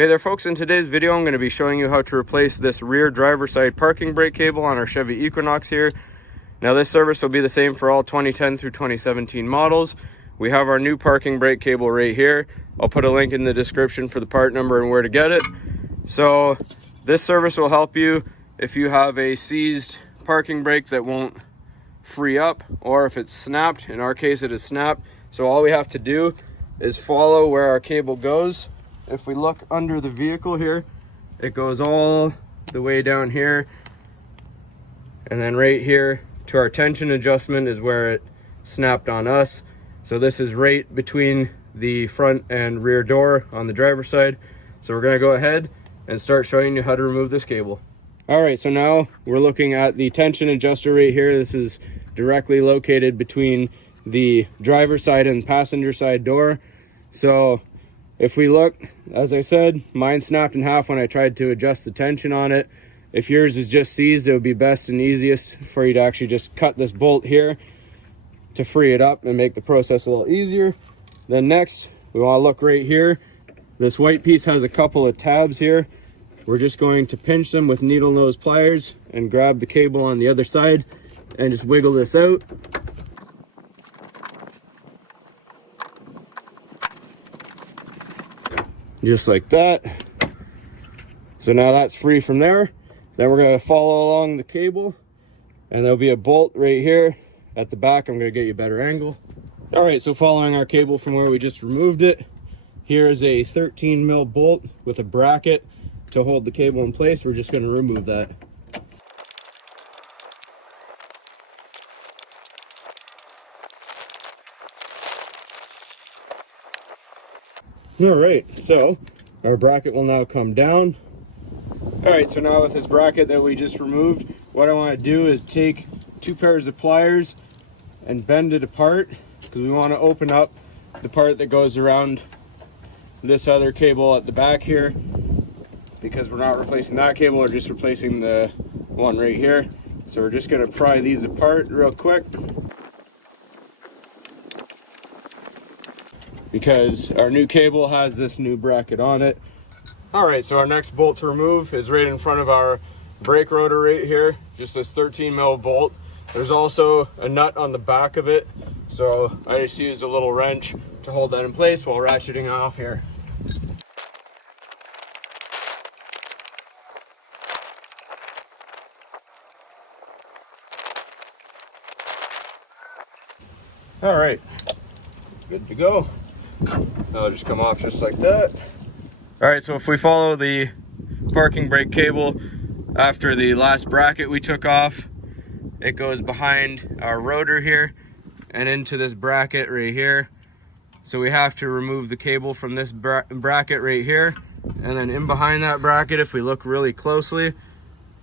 Hey there folks, in today's video I'm going to be showing you how to replace this rear driver side parking brake cable on our Chevy Equinox here. Now this service will be the same for all 2010 through 2017 models. We have our new parking brake cable right here. I'll put a link in the description for the part number and where to get it. So this service will help you if you have a seized parking brake that won't free up, or if it's snapped. In our case it is snapped. So all we have to do is follow where our cable goes. If we look under the vehicle here, it goes all the way down here, and then right here to our tension adjustment is where it snapped on us. So this is right between the front and rear door on the driver's side. So we're going to go ahead and start showing you how to remove this cable. All right, so now we're looking at the tension adjuster right here. This is directly located between the driver's side and passenger side door. So if we look, as I said, mine snapped in half when I tried to adjust the tension on it. If yours is just seized, it would be best and easiest for you to actually just cut this bolt here to free it up and make the process a little easier. Then next, we want to look right here. This white piece has a couple of tabs here. We're just going to pinch them with needle nose pliers and grab the cable on the other side and just wiggle this out. Just like that. So now that's free from there. Then we're going to follow along the cable, and there'll be a bolt right here at the back. I'm going to get you a better angle. All right, so following our cable from where we just removed it, here is a 13 mil bolt with a bracket to hold the cable in place. We're just going to remove that. All right, so our bracket will now come down. All right, so now with this bracket that we just removed, what I want to do is take 2 pairs of pliers and bend it apart, because we want to open up the part that goes around this other cable at the back here, because we're not replacing that cable, we're just replacing the one right here. So we're just going to pry these apart real quick, because our new cable has this new bracket on it. All right, so our next bolt to remove is right in front of our brake rotor right here, just this 13 mil bolt. There's also a nut on the back of it, so I just used a little wrench to hold that in place while ratcheting off here. All right, good to go. That'll just come off just like that. All right, so if we follow the parking brake cable after the last bracket we took off, it goes behind our rotor here and into this bracket right here. So we have to remove the cable from this bracket right here, and then in behind that bracket, if we look really closely,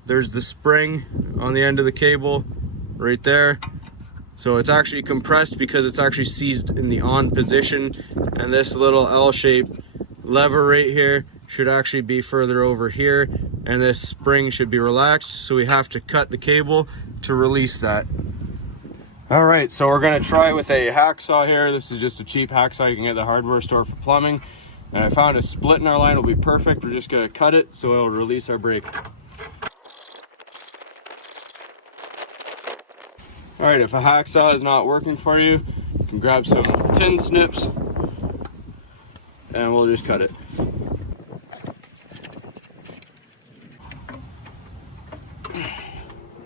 there's the spring on the end of the cable right there. So it's actually compressed because it's actually seized in the on position, and this little L-shaped lever right here should actually be further over here, and this spring should be relaxed, so we have to cut the cable to release that. All right, so we're going to try with a hacksaw here. This is just a cheap hacksaw you can get at the hardware store for plumbing, and I found a split in our line will be perfect. We're just going to cut it so it'll release our brake. All right, if a hacksaw is not working for you, you can grab some tin snips and we'll just cut it.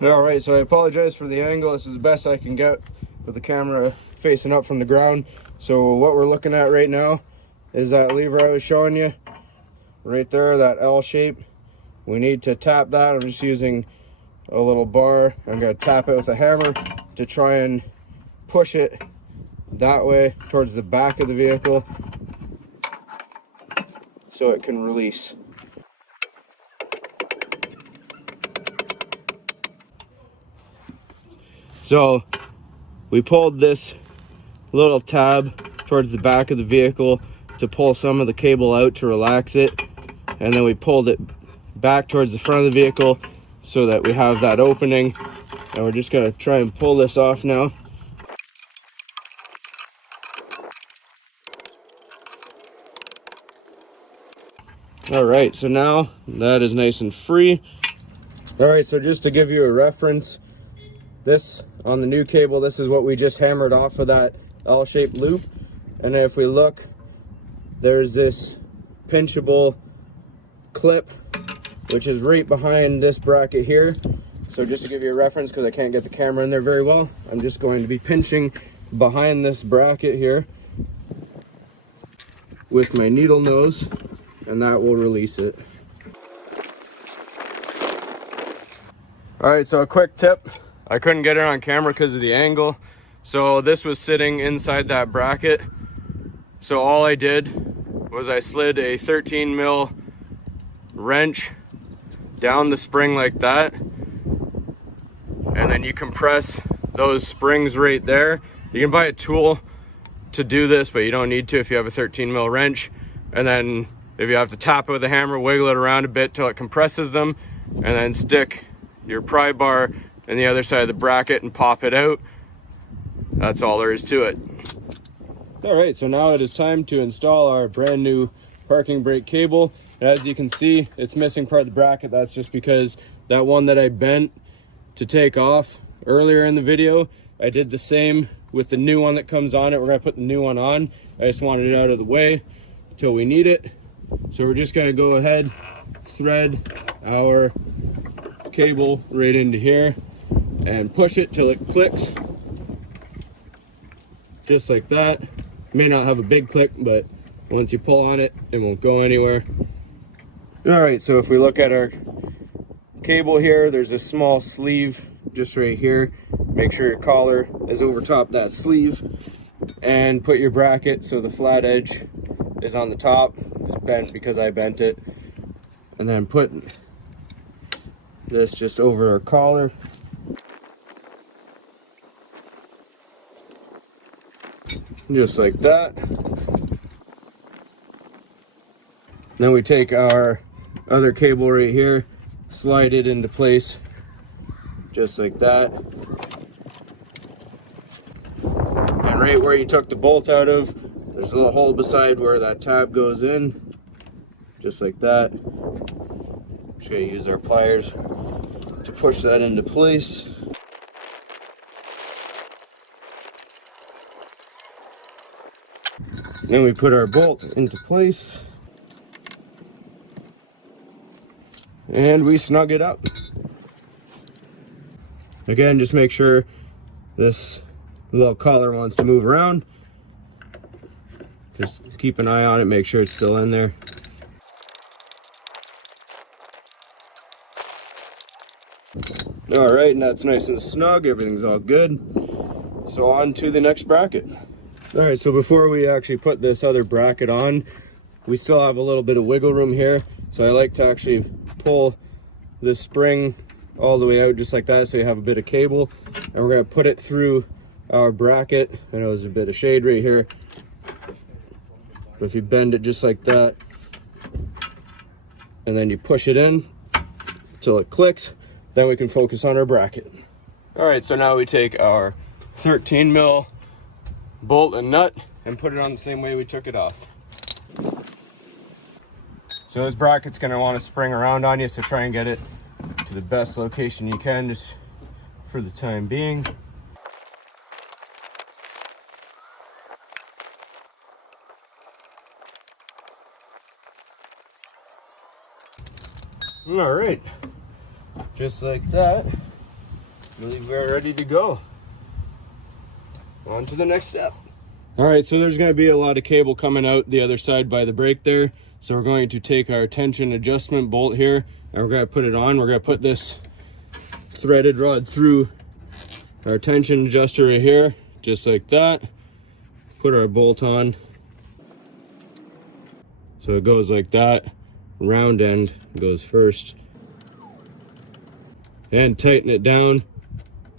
All right, so I apologize for the angle. This is the best I can get with the camera facing up from the ground. So what we're looking at right now is that lever I was showing you right there, that L shape. We need to tap that. I'm just using a little bar. I'm going to tap it with a hammer to try and push it that way towards the back of the vehicle so it can release. So we pulled this little tab towards the back of the vehicle to pull some of the cable out to relax it, and then we pulled it back towards the front of the vehicle so that we have that opening, and we're just going to try and pull this off now. All right, so now that is nice and free. All right, so just to give you a reference, this on the new cable, this is what we just hammered off of that L-shaped loop. And if we look, there's this pinchable clip, which is right behind this bracket here. So just to give you a reference, because I can't get the camera in there very well, I'm just going to be pinching behind this bracket here with my needle nose, and that will release it. All right, so a quick tip. I couldn't get it on camera because of the angle. So this was sitting inside that bracket. So all I did was I slid a 13 mil wrench down the spring like that. And then you compress those springs right there. You can buy a tool to do this, but you don't need to if you have a 13 mil wrench. And then if you have to tap it with a hammer, wiggle it around a bit till it compresses them, and then stick your pry bar in the other side of the bracket and pop it out. That's all there is to it. All right, so now it is time to install our brand new parking brake cable. As you can see, it's missing part of the bracket. That's just because that one that I bent to take off earlier in the video, I did the same with the new one that comes on it. We're gonna put the new one on. I just wanted it out of the way until we need it. So we're just gonna go ahead, thread our cable right into here and push it till it clicks. Just like that. It may not have a big click, but once you pull on it, it won't go anywhere. All right, so if we look at our cable here, there's a small sleeve just right here. Make sure your collar is over top that sleeve, and put your bracket so the flat edge is on the top. It's bent because I bent it. And then put this just over our collar. Just like that. Then we take our other cable right here, slide it into place just like that. And right where you took the bolt out of, there's a little hole beside where that tab goes in, just like that. Just gonna use our pliers to push that into place. Then we put our bolt into place and we snug it up. Again, just make sure this little collar wants to move around. Just keep an eye on it, make sure it's still in there. All right, and that's nice and snug, everything's all good. So on to the next bracket. All right, so before we actually put this other bracket on, we still have a little bit of wiggle room here. So I like to actually pull this spring all the way out just like that, so you have a bit of cable. And we're gonna put it through our bracket. I know there's a bit of shade right here, but if you bend it just like that, and then you push it in until it clicks, then we can focus on our bracket. All right, so now we take our 13 mil bolt and nut and put it on the same way we took it off. So this bracket's gonna want to spring around on you, so try and get it to the best location you can just for the time being. All right, just like that, I believe we're ready to go. On to the next step. All right, so there's going to be a lot of cable coming out the other side by the brake there. So we're going to take our tension adjustment bolt here and we're going to put it on. We're going to put this threaded rod through our tension adjuster right here, just like that. Put our bolt on. So it goes like that. Round end goes first. And tighten it down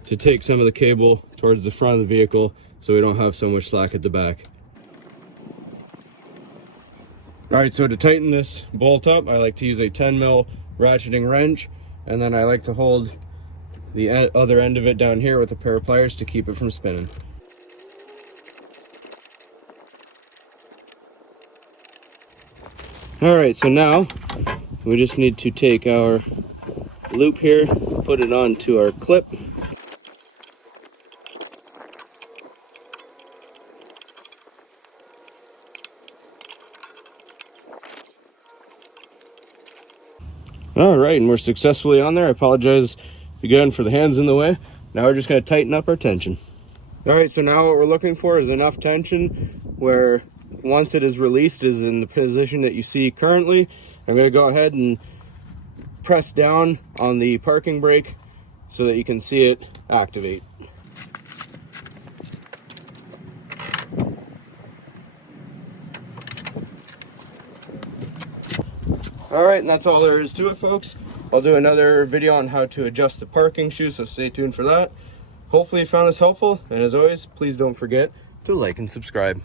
to take some of the cable towards the front of the vehicle so we don't have so much slack at the back. All right, so to tighten this bolt up, I like to use a 10 mil ratcheting wrench, and then I like to hold the other end of it down here with a pair of pliers to keep it from spinning. All right, so now we just need to take our loop here, put it onto our clip. All right, and we're successfully on there. I apologize again for the hands in the way. Now we're just going to tighten up our tension. All right, so now what we're looking for is enough tension where once it is released is in the position that you see currently. I'm going to go ahead and press down on the parking brake so that you can see it activate. All right, and that's all there is to it, folks. I'll do another video on how to adjust the parking shoe, so stay tuned for that. Hopefully you found this helpful, and as always, please don't forget to like and subscribe.